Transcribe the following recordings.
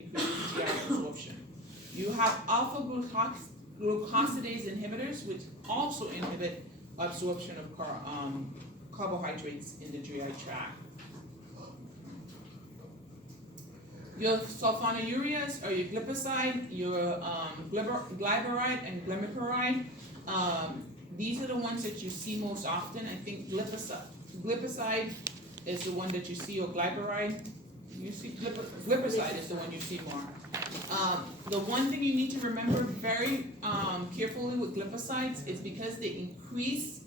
GI absorption. You have alpha glucosidase inhibitors, which also inhibit absorption of carbohydrates in the GI tract. Your sulfonylureas or your glipizide, your glyburide and glimepiride, these are the ones that you see most often. I think glipizide is the one that you see, or glyburide. You see glipizide is the one you see more. The one thing you need to remember very carefully with glipicides is because they increase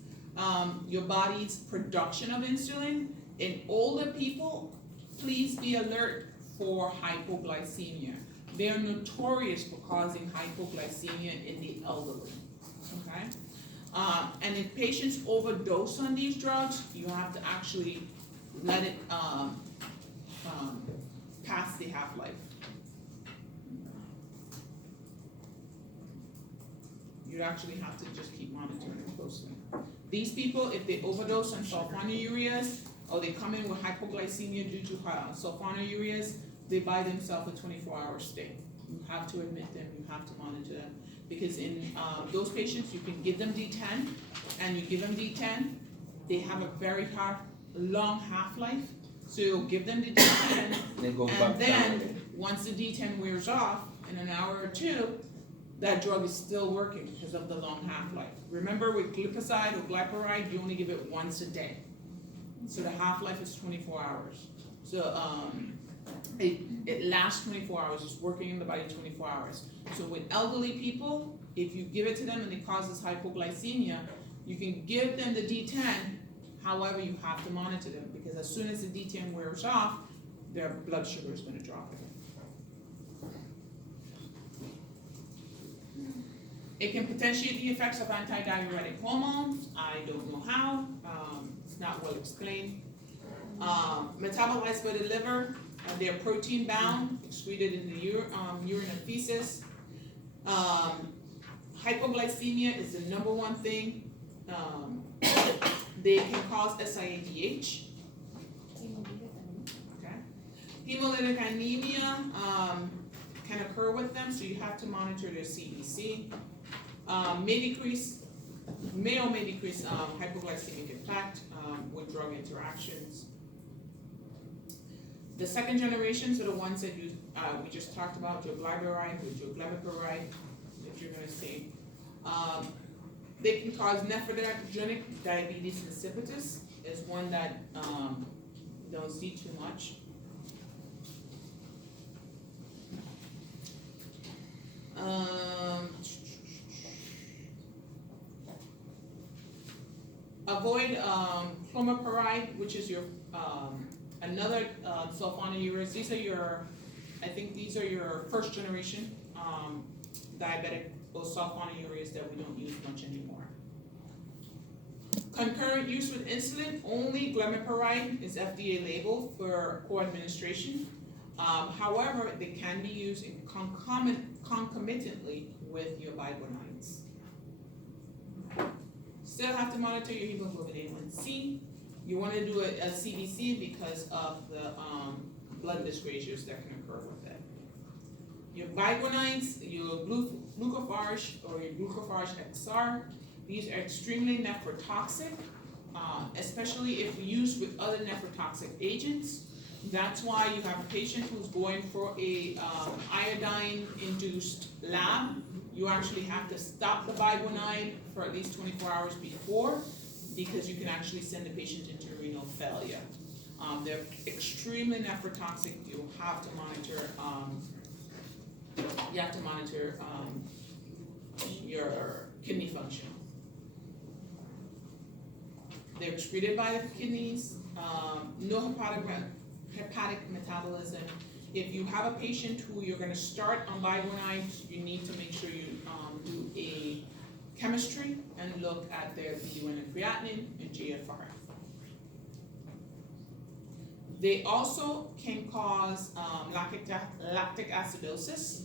your body's production of insulin. In older people, please be alert for hypoglycemia. They are notorious for causing hypoglycemia in the elderly. Okay, and if patients overdose on these drugs, you have to actually let it pass the half-life. You actually have to just keep monitoring it closely. These people, if they overdose on sulfonylureas, or they come in with hypoglycemia due to sulfonylureas, they buy themselves a 24-hour stay. You have to admit them, you have to monitor them. Because in those patients, you can give them D10, and you give them D10, they have a very long half-life. So you'll give them the D10, and then once the D10 wears off, in an hour or two, that drug is still working because of the long half-life. Remember, with glipizide or glyburide, you only give it once a day. So the half-life is 24 hours. So it lasts 24 hours. It's working in the body 24 hours. So with elderly people, if you give it to them and it causes hypoglycemia, you can give them the D10. However, you have to monitor them, because as soon as the D10 wears off, their blood sugar is going to drop again. It can potentiate the effects of antidiuretic hormones. I don't know how. It's not well explained. Metabolized by the liver. They are protein bound, excreted in the urine and feces. Hypoglycemia is the number one thing. They can cause SIADH. Okay. Hemolytic anemia can occur with them, so you have to monitor their CBC. May decrease hypoglycemic effect with drug interactions. The second generations are the ones that we just talked about, your glyburide, with your glimepiride, that you're going to see. They can cause nephrogenic diabetes insipidus, is one that don't see too much. Avoid clomipiride, which is your another sulfonylureas. These are these are your first generation diabetic sulfonylureas that we don't use much anymore. Concurrent use with insulin, only glimepiride is FDA labeled for co-administration. However, they can be used concomitantly with your biguanides. Still have to monitor your hemoglobin A1C. You want to do a CBC because of the blood dyscrasias that can occur with it. Your biguanides, your glucophage or your glucophage XR, these are extremely nephrotoxic, especially if used with other nephrotoxic agents. That's why you have a patient who's going for a iodine-induced lab. You actually have to stop the biguanide for at least 24 hours before, because you can actually send the patient into renal failure. They're extremely nephrotoxic. You have to monitor. Your kidney function. They're excreted by the kidneys. No hepatic metabolism. If you have a patient who you're going to start on biguanides, you need to make sure you do a chemistry and look at their BUN and creatinine and GFR. They also can cause lactic acidosis,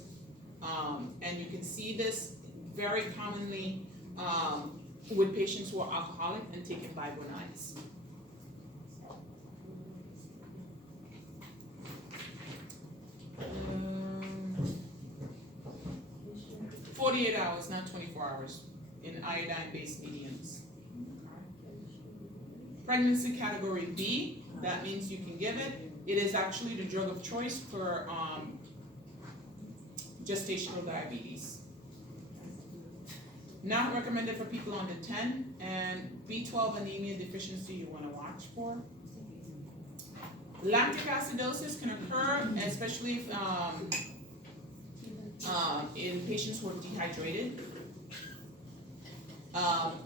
and you can see this very commonly with patients who are alcoholic and taking biguanides. 48 hours, not 24 hours, in iodine-based mediums. Pregnancy category B, that means you can give it. It is actually the drug of choice for gestational diabetes. Not recommended for people under 10, and B12 anemia deficiency you want to watch for. Lactic acidosis can occur, especially if, in patients who are dehydrated.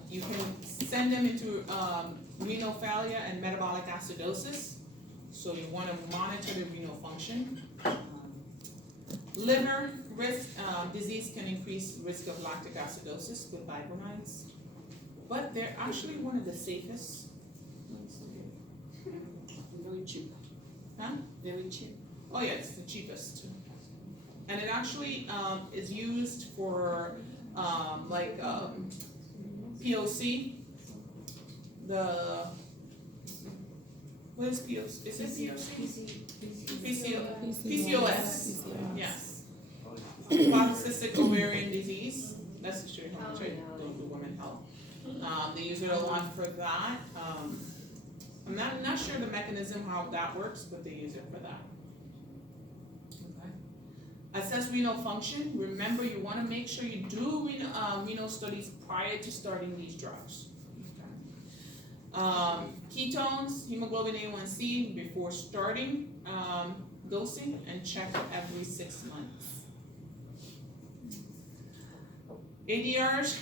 You can send them into renal failure and metabolic acidosis, so you want to monitor the renal function. Liver risk disease can increase risk of lactic acidosis with fibromyalgia, but they're actually one of the safest. Very cheap. Huh? Very cheap. Oh yeah, it's the cheapest. And it actually is used for POC. What is POC? Is it POC? PCOS. Yes. Polycystic ovarian disease. That's actually how much I don't do women health. They use it a lot for that. I'm not sure the mechanism how that works, but they use it for that. Okay. Assess renal function. Remember, you want to make sure you do renal studies prior to starting these drugs. Okay. Ketones, hemoglobin A1C before starting dosing, and check every 6 months. ADRs,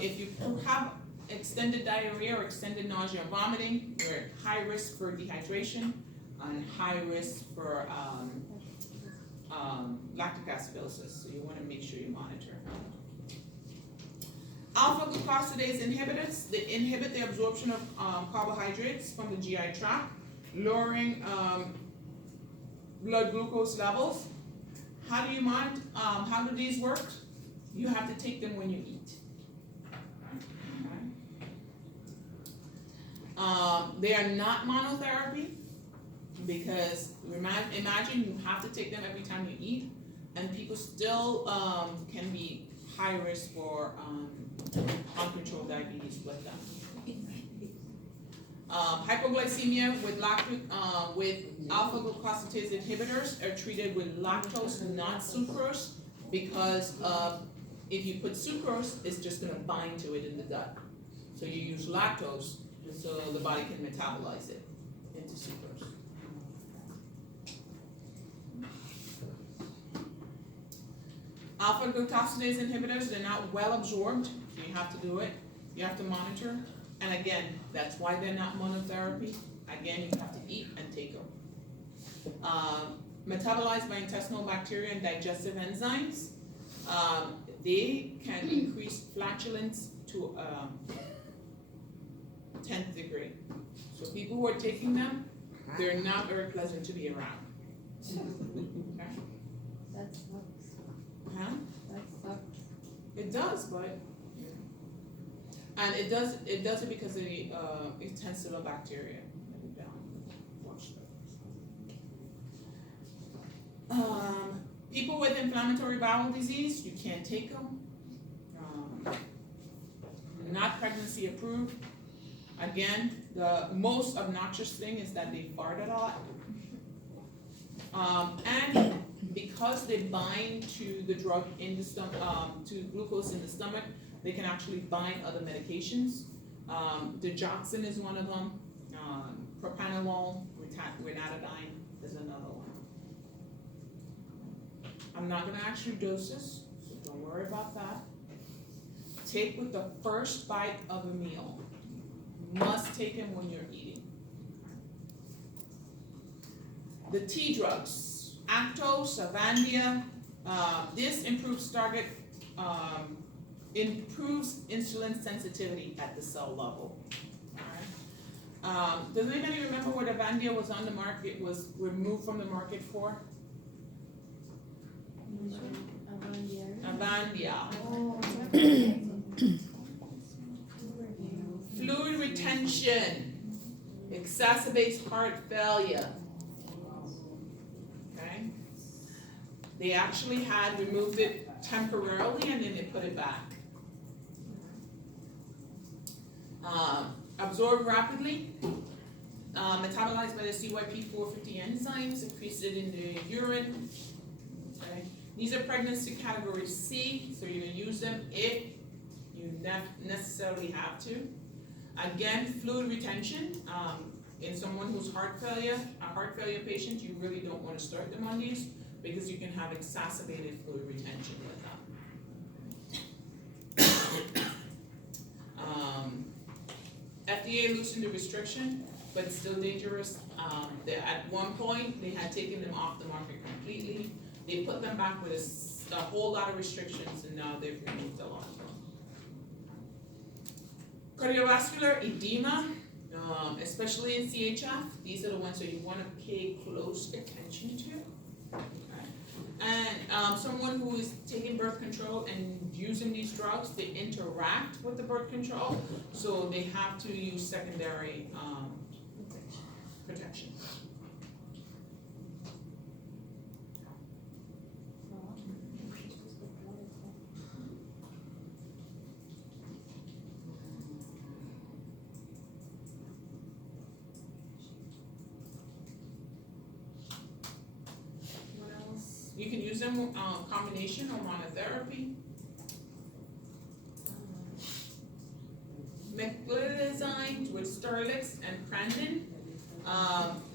if you have extended diarrhea or extended nausea and vomiting, you're at high risk for dehydration and high risk for lactic acidosis, so you want to make sure you monitor. Alpha glucosidase inhibitors, they inhibit the absorption of carbohydrates from the GI tract, lowering blood glucose levels. How do you monitor? How do these work? You have to take them when you eat. They are not monotherapy, because imagine you have to take them every time you eat, and people still can be high risk for uncontrolled diabetes with them. Hypoglycemia with alpha glucosidase inhibitors are treated with lactose, not sucrose, because if you put sucrose, it's just going to bind to it in the gut. So you use lactose so the body can metabolize it into sucrose. Alpha glucosidase inhibitors, they're not well absorbed, so you have to do it. You have to monitor. And again, that's why they're not monotherapy. Again, you have to eat and take them. Metabolized by intestinal bacteria and digestive enzymes, they can increase flatulence to 10th degree. So people who are taking them, they're not very pleasant to be around. Okay? That sucks. Huh? That sucks. It does, but and it does it because of the intestinal bacteria. Watch that. People with inflammatory bowel disease, you can't take them. Not pregnancy approved. Again, the most obnoxious thing is that they fart a lot. And because they bind to the drug in the stomach, to glucose in the stomach, they can actually bind other medications. Digoxin is one of them. Propranolol, ranitidine is another one. I'm not going to ask you doses, so don't worry about that. Take with the first bite of a meal. Must take them when you're eating. The T drugs, Actos, Avandia, this improves improves insulin sensitivity at the cell level. All right. Does anybody remember what Avandia was on the market, was removed from the market for? Avandia. Oh, Fluid retention exacerbates heart failure. Okay. They actually had removed it temporarily and then they put it back. Absorb rapidly, metabolized by the CYP450 enzymes, secretes it in the urine. Okay. These are pregnancy category C, so you're gonna use them if you necessarily have to. Again, fluid retention. In someone who's a heart failure patient, you really don't want to start them on these because you can have exacerbated fluid retention with them. FDA loosened the restriction, but it's still dangerous. At one point, they had taken them off the market completely. They put them back with a whole lot of restrictions, and now they've removed a lot of them. Cardiovascular edema, especially in CHF, these are the ones that you want to pay close attention to. Okay. And someone who is taking birth control and using these drugs, they interact with the birth control, so they have to use secondary protection. You can use them combination or monotherapy. Meclizine with Sterlix and Prandin.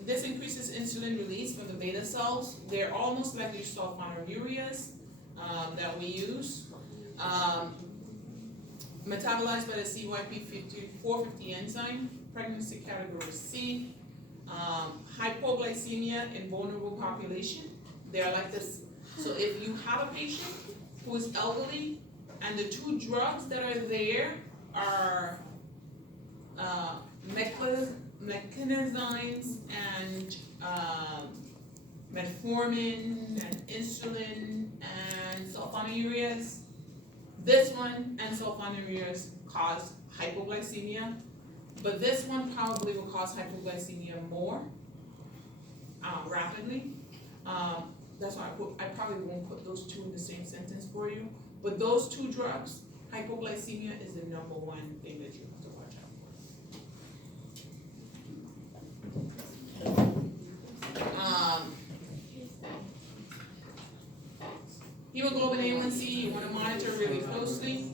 This increases insulin release from the beta cells. They're almost like your sulfonylureas that we use. Metabolized by the CYP450 enzyme, pregnancy category C. Hypoglycemia in vulnerable population. They're like this. So if you have a patient who is elderly and the two drugs that are there are meclizines and metformin and insulin and sulfonylureas, this one and sulfonylureas cause hypoglycemia, but this one probably will cause hypoglycemia more rapidly. That's why I probably won't put those two in the same sentence for you. But those two drugs, hypoglycemia is the number one thing that you have to watch out for. Hemoglobin A1C, you want to monitor really closely.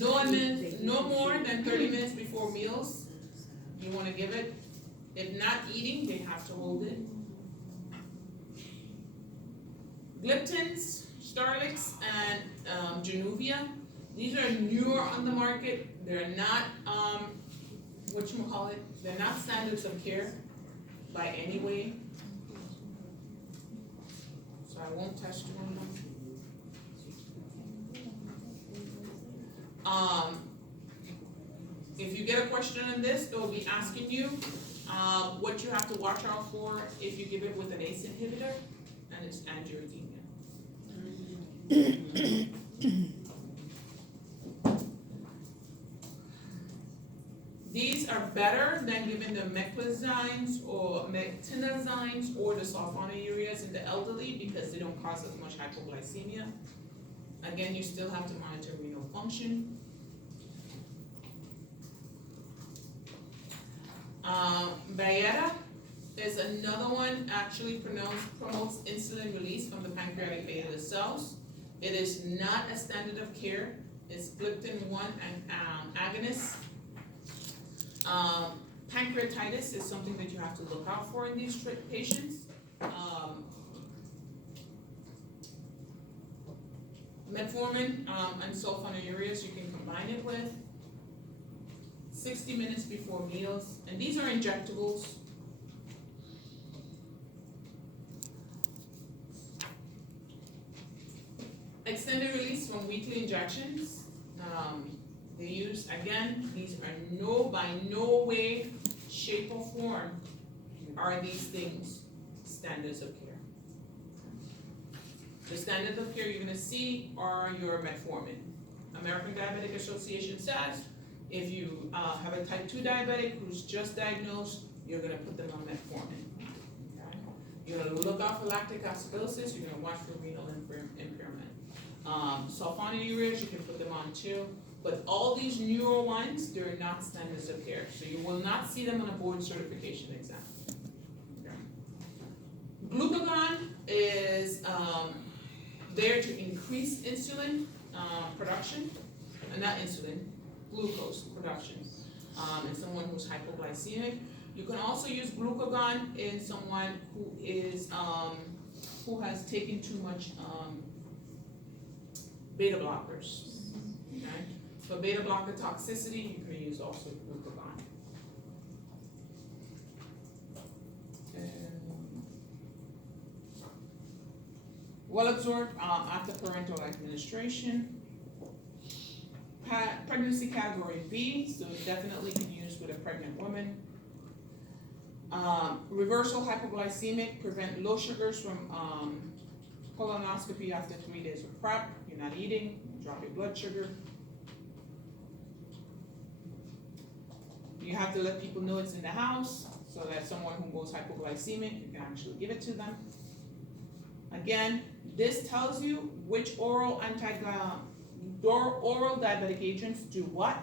No more than 30 minutes before meals, you want to give it. If not eating, they have to hold it. Gliptins, Starlix, and Januvia. These are newer on the market. They're not, they're not standards of care by any way. So I won't test you on them. If you get a question on this, they'll be asking you what you have to watch out for if you give it with an ACE inhibitor, and it's angioedema. These are better than giving the meclizines or metinazines or the sulfonylureas in the elderly because they don't cause as much hypoglycemia. Again, you still have to monitor renal function. Bayetta is another one, actually promotes insulin release from the pancreatic beta cells. It is not a standard of care. It's gliptin-1 and agonist. Pancreatitis is something that you have to look out for in these patients. Metformin and sulfonylureas you can combine it with. 60 minutes before meals, and these are injectables. Extended release from weekly injections. They use, again, these are by no way, shape, or form are these things standards of care. The standards of care you're going to see are your metformin. American Diabetic Association says if you have a type 2 diabetic who's just diagnosed, you're going to put them on metformin. Okay? You're gonna look out for lactic acidosis, you're gonna watch for renal impairment. Sulfonylureas, you can put them on too, but all these neuro ones, they're not standards of care, so you will not see them on a board certification exam. Okay. Glucagon is there to increase insulin production, not insulin, glucose production in someone who's hypoglycemic. You can also use glucagon in someone who is who has taken too much beta blockers. Okay, for beta blocker toxicity, you can use also glucagon. Well absorbed after parental administration. Pregnancy category B, so it definitely can use with a pregnant woman. Reversal hypoglycemic, prevent low sugars from colonoscopy after 3 days of prep. You're not eating, drop your blood sugar. You have to let people know it's in the house so that someone who goes hypoglycemic, you can actually give it to them. Again, this tells you which oral diabetic agents do what.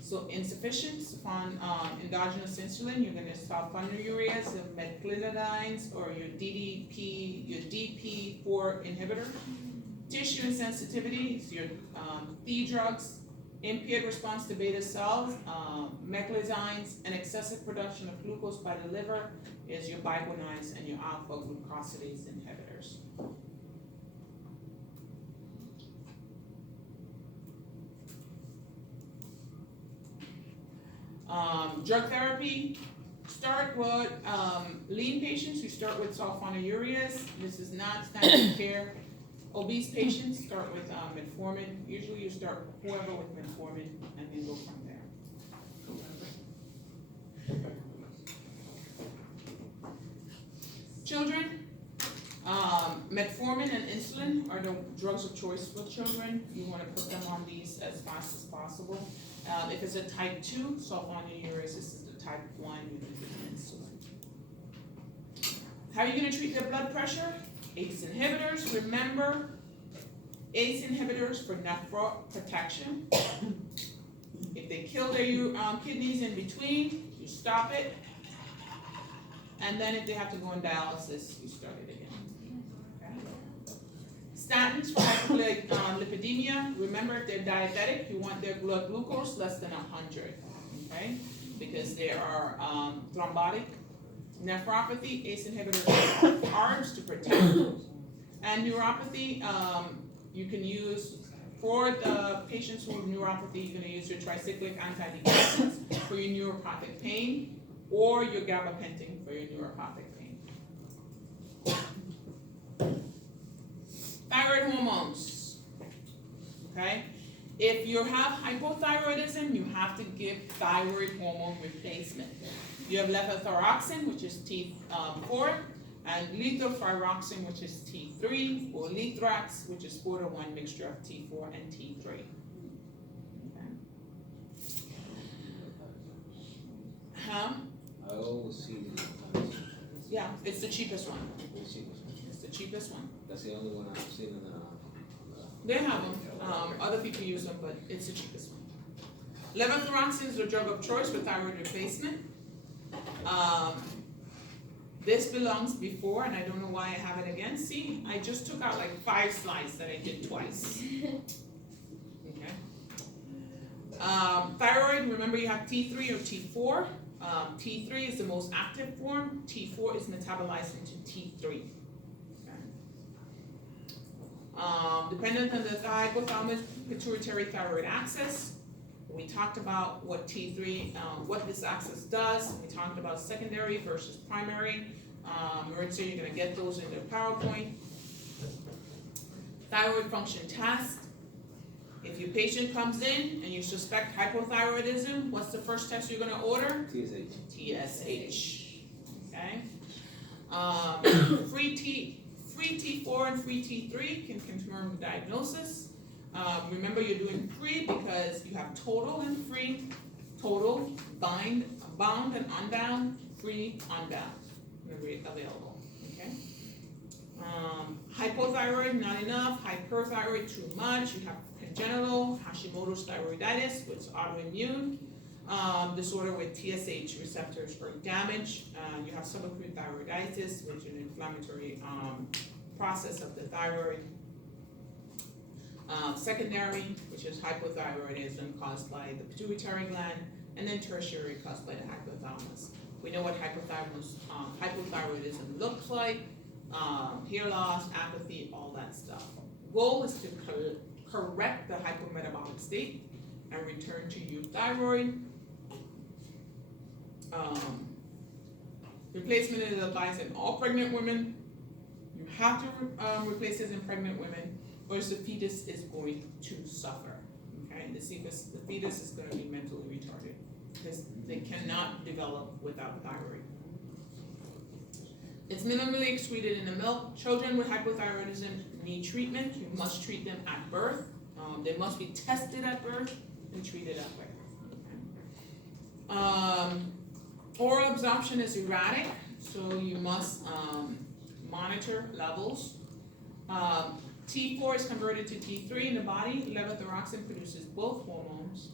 So insufficiency upon endogenous insulin, you're gonna sulfonylureas, the metclidines, or your DP4 inhibitor. Tissue insensitivity is your D drugs. Impaired response to beta cells, meclizines, and excessive production of glucose by the liver is your biguanines and your alpha glucosidase inhibitors. Drug therapy, start with lean patients, you start with sulfonylureas. This is not standard of care. Obese patients start with metformin. Usually you start whoever with metformin and then go from there. Children, metformin and insulin are the drugs of choice for children. You want to put them on these as fast as possible. If it's a type 2 sulfonylureas, this is the type 1, you can give them insulin. How are you going to treat their blood pressure? ACE inhibitors. Remember, ACE inhibitors for nephroprotection. If they kill their kidneys in between, you stop it. And then if they have to go on dialysis, you start it again. Okay. Statins for hyperlipidemia. Remember, if they're diabetic, you want their blood glucose less than 100. Okay, because they are thrombotic. Nephropathy, ACE inhibitors are ARBs to protect. And neuropathy, you can use, for the patients who have neuropathy, you're going to use your tricyclic antidepressants for your neuropathic pain, or your gabapentin for your neuropathic pain. Thyroid hormones, okay? If you have hypothyroidism, you have to give thyroid hormone replacement. You have levothyroxine, which is T4, and levothyroxine, which is T3, or Lethrax, which is 4-to-1 mixture of T4 and T3. Okay. Huh? I always see the Yeah, it's the cheapest one. cheapest one. It's the cheapest one. That's the only one I've seen in the. They have them. Other people use them, but it's the cheapest one. Levothyroxine is the drug of choice for thyroid replacement. This belongs before, and I don't know why I have it again. See, I just took out like 5 slides that I did twice. Okay. Thyroid, remember you have T3 or T4. T3 is the most active form. T4 is metabolized into T3. Okay. Dependent on the hypothalamus pituitary thyroid axis. We talked about what T3, what this axis does. We talked about secondary versus primary. Maritza, you're going to get those in the PowerPoint. Thyroid function test. If your patient comes in and you suspect hypothyroidism, what's the first test you're going to order? TSH. TSH. Okay. Free T4 and free T3 can confirm the diagnosis. Remember, you're doing free because you have total and free. Total, bound and unbound, free, unbound. Available. Okay. hypothyroid, not enough, hyperthyroid, too much, you have congenital Hashimoto's thyroiditis, which is autoimmune, disorder with TSH receptors are damaged, you have subacute thyroiditis, which is an inflammatory, process of the thyroid. Secondary, which is hypothyroidism caused by the pituitary gland, and then tertiary caused by the hypothalamus. We know what hypothyroidism looks like, hair loss, apathy, all that stuff. Goal is to correct the hypometabolic state and return to euthyroid. Replacement is advised in all pregnant women. You have to replace this in pregnant women, or the fetus is going to suffer. Okay, the fetus is going to be mentally retarded because they cannot develop without thyroid. It's minimally excreted in the milk. Children with hypothyroidism need treatment. You must treat them at birth. They must be tested at birth and treated at birth. Oral absorption is erratic, so you must monitor levels. T4 is converted to T3 in the body. Levothyroxine produces both hormones.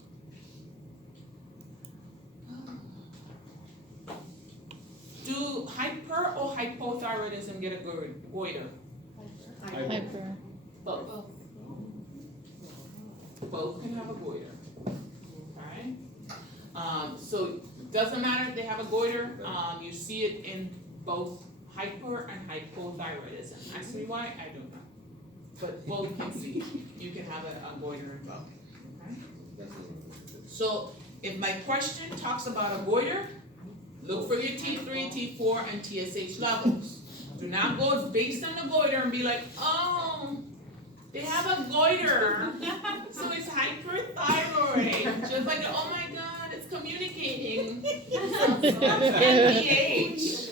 Do hyper or hypothyroidism get a goiter? Hyper. Both. Both can have a goiter. Okay. So it doesn't matter if they have a goiter. You see it in both hyper and hypothyroidism. Ask me why, I don't know. But both can see. You can have a goiter in both. Okay. So if my question talks about a goiter, look for your T3, T4, and TSH levels. Do not go based on the goiter and be like, oh, they have a goiter, so it's hyperthyroid. Just like, oh my God, it's communicating. NPH.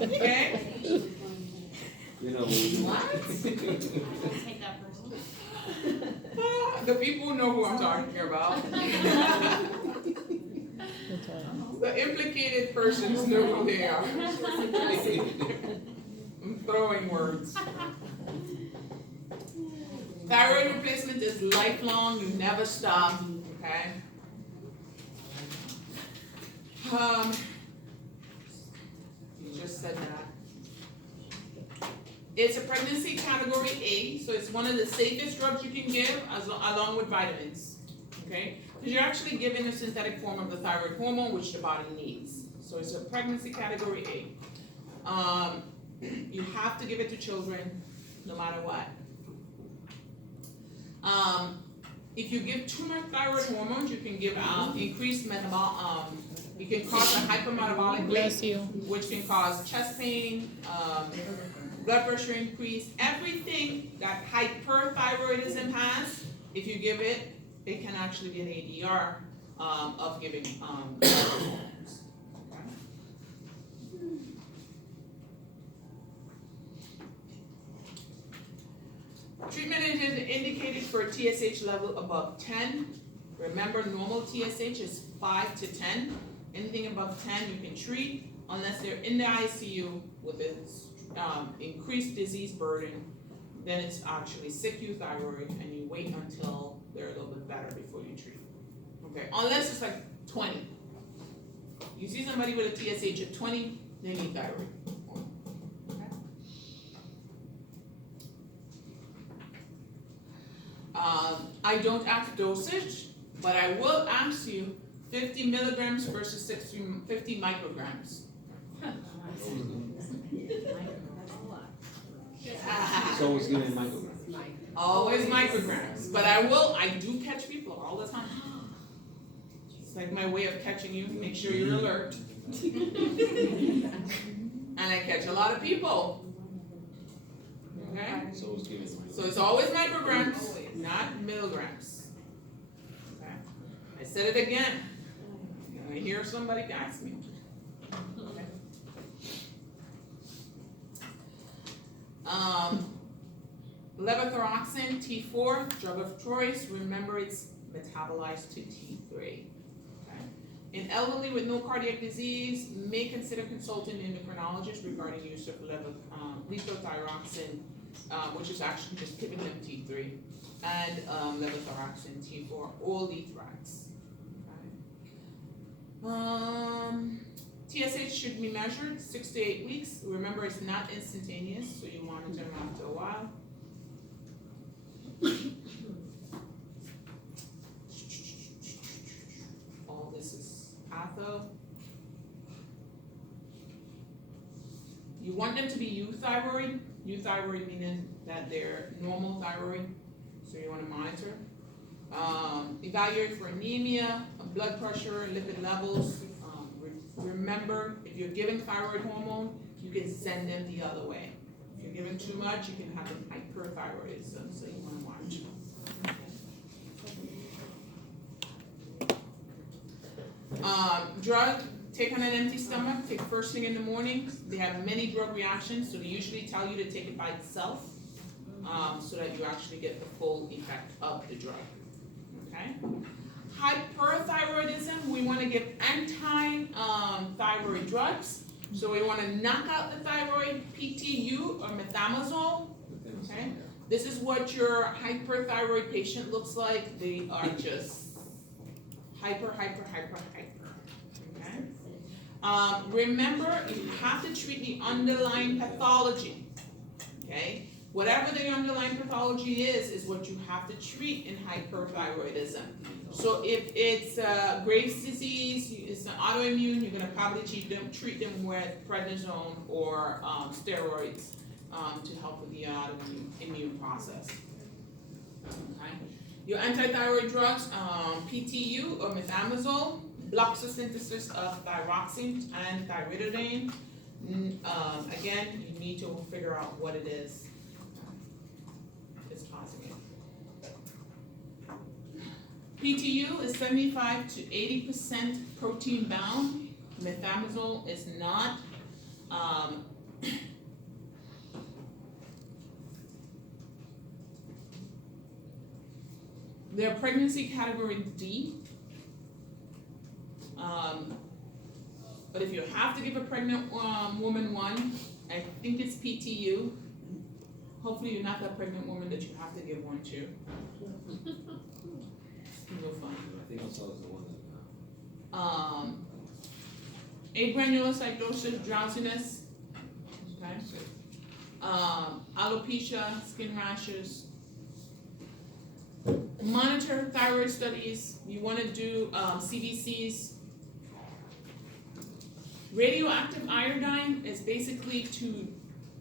Okay? You know what? Take that person. The people know who I'm talking about. The implicated persons know who they are. I'm throwing words. Thyroid replacement is lifelong, you never stop, okay? You just said that. It's a pregnancy category A, so it's one of the safest drugs you can give along with vitamins, okay? Because you're actually giving a synthetic form of the thyroid hormone, which the body needs. So it's a pregnancy category A. You have to give it to children, no matter what. If you give too much thyroid hormones, you can give increased you can cause a hypermetabolic rate, which can cause chest pain, blood pressure increase, everything that hyperthyroidism has. If you give it, it can actually be an ADR of giving hormones. Treatment is indicated for a TSH level above 10. Remember, normal TSH is 5 to 10. Anything above 10 you can treat unless they're in the ICU with increased disease burden. Then it's actually sick euthyroid, and you wait until they're a little bit better before you treat. Okay, unless it's like 20. You see somebody with a TSH of 20, they need thyroid. I don't ask dosage, but I will ask you 50 milligrams versus 50 micrograms. It's always given micrograms. Always micrograms, but I do catch people all the time. It's like my way of catching you, make sure you're alert. And I catch a lot of people. Okay? It's always given micrograms. So it's always micrograms, not milligrams. Okay? I said it again. I hear somebody ask me. Okay. Levothyroxine, T4, drug of choice. Remember, it's metabolized to T3. Okay? In elderly with no cardiac disease, may consider consulting an endocrinologist regarding use of levothyroxine, which is actually just giving them T3, and levothyroxine T4 or Lethrax. Okay. TSH should be measured 6 to 8 weeks. Remember, it's not instantaneous, so you monitor them after a while. All this is patho. You want them to be euthyroid. Euthyroid meaning that they're normal thyroid, so you want to monitor. Evaluate for anemia, blood pressure, lipid levels. Remember, if you're giving thyroid hormone, you can send them the other way. If you're giving too much, you can have them hyperthyroidism, so you want to watch. Drug, take on an empty stomach, take first thing in the morning. They have many drug reactions, so they usually tell you to take it by itself, so that you actually get the full effect of the drug. Okay? Hyperthyroidism, we want to give anti-thyroid drugs. So we want to knock out the thyroid, PTU or methimazole. Okay? This is what your hyperthyroid patient looks like. They are just hyper. Okay? Remember, you have to treat the underlying pathology. Okay? Whatever the underlying pathology is what you have to treat in hyperthyroidism. So if it's Graves' disease, it's an autoimmune, you're going to probably treat them with prednisone or steroids to help with the autoimmune process. Okay. Your antithyroid drugs, PTU or methimazole, blocks the synthesis of thyroxine and thioridazine. Again, you need to figure out what it is causing it. PTU is 75 to 80% protein bound. Methimazole is not. They're pregnancy category D. But if you have to give a pregnant woman one, I think it's PTU. Hopefully you're not that pregnant woman that you have to give one to. No fun. I think I saw the one that. Agranulocytosis, drowsiness. Okay. Alopecia, skin rashes. Monitor thyroid studies. You want to do CBCs. Radioactive iodine is basically to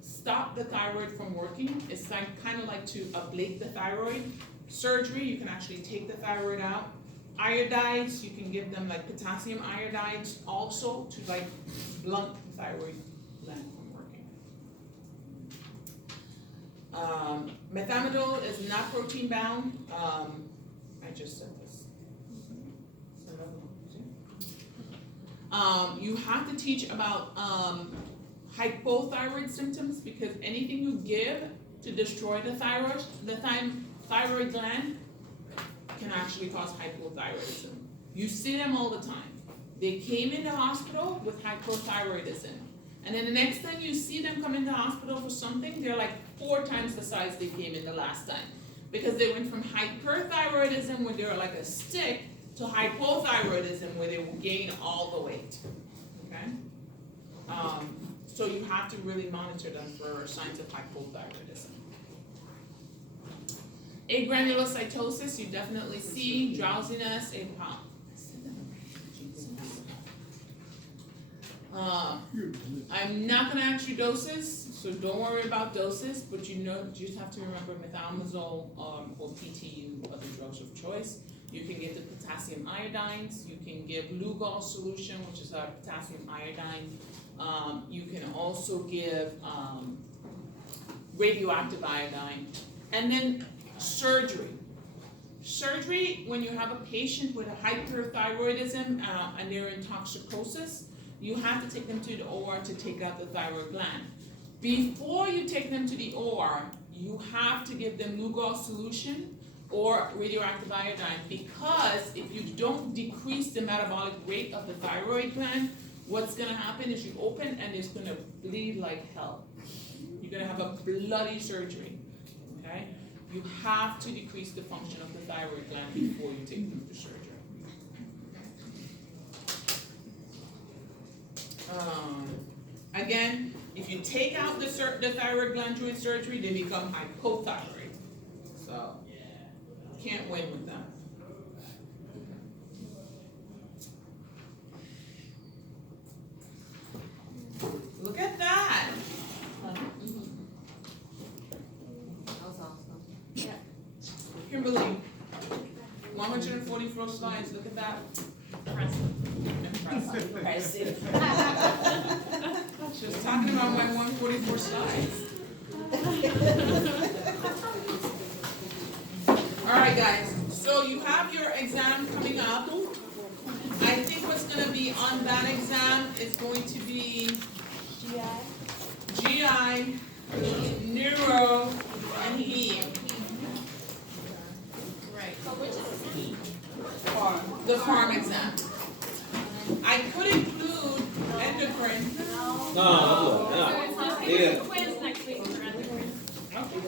stop the thyroid from working. It's kind of like to ablate the thyroid. Surgery, you can actually take the thyroid out. Iodides, you can give them like potassium iodides also to like blunt the thyroid gland from working. Methimazole is not protein bound. I just said this. You have to teach about hypothyroid symptoms, because anything you give to destroy the thyroid gland can actually cause hypothyroidism. You see them all the time. They came into hospital with hypothyroidism, and then the next time you see them come into hospital for something, they're like 4 times the size they came in the last time, because they went from hyperthyroidism where they were like a stick to hypothyroidism where they will gain all the weight. Okay? So you have to really monitor them for signs of hypothyroidism. Agranulocytosis, you definitely see drowsiness. I'm not going to ask you doses, so don't worry about doses, but you just have to remember methimazole or PTU are the drugs of choice. You can give the potassium iodines. You can give Lugol solution, which is a potassium iodine. You can also give radioactive iodine. And then surgery. Surgery, when you have a patient with a hyperthyroidism and they're in toxicosis, you have to take them to the OR to take out the thyroid gland. Before you take them to the OR, you have to give them Lugol solution or radioactive iodine, because if you don't decrease the metabolic rate of the thyroid gland, what's gonna happen is you open and it's gonna bleed like hell. You're gonna have a bloody surgery, okay? You have to decrease the function of the thyroid gland before you take them to surgery. Again, if you take out the thyroid gland during surgery, they become hypothyroid. So, can't win with them. Look at that. Kimberly, 144 slides, look at that. Impressive. She was talking about my 144 slides. All right, guys, so you have your exam coming up. I think what's gonna be on that exam is going to be GI, neuro, and heme. Right. So which is C? The pharm exam. I could include endocrine. No. So it's Yeah. quiz next week for endocrine. Okay.